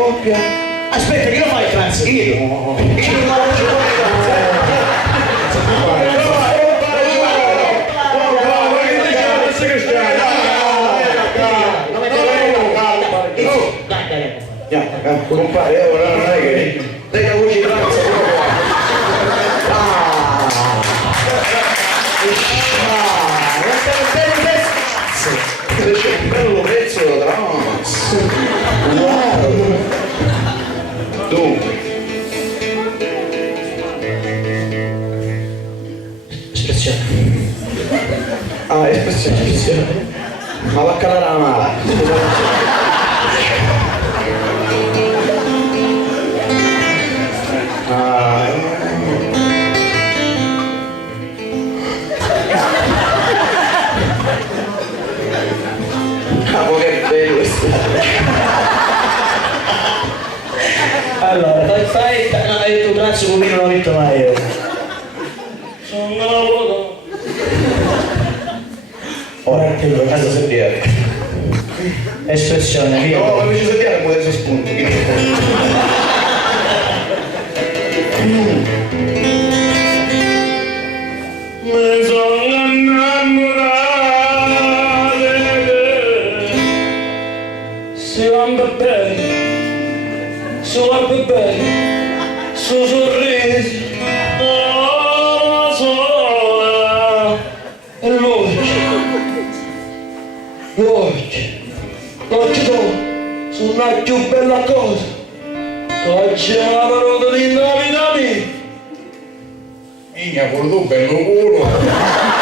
coppia? Aspetta, chi lo fa il trans? Io. Io non la voce come compare, ora non è che dai la voce trans c'è un bello pezzo da trans. Wow. Dunque espressione. ah, espressione. Ma va a calare la mala. Che bello questo. Allora, fai hai detto trans come non l'ho detto mai io. Sono una lavoro. Ora che lo caso sentire. Espressione, via. No, non ci sentiamo come adesso spunto. Mi sono innamorato di te. Si va bene, suo bene, suo sorriso, la sola e l'oggi tu sono la più bella cosa che oggi è la parola di Navidad. Minchia, pure tu bello culo.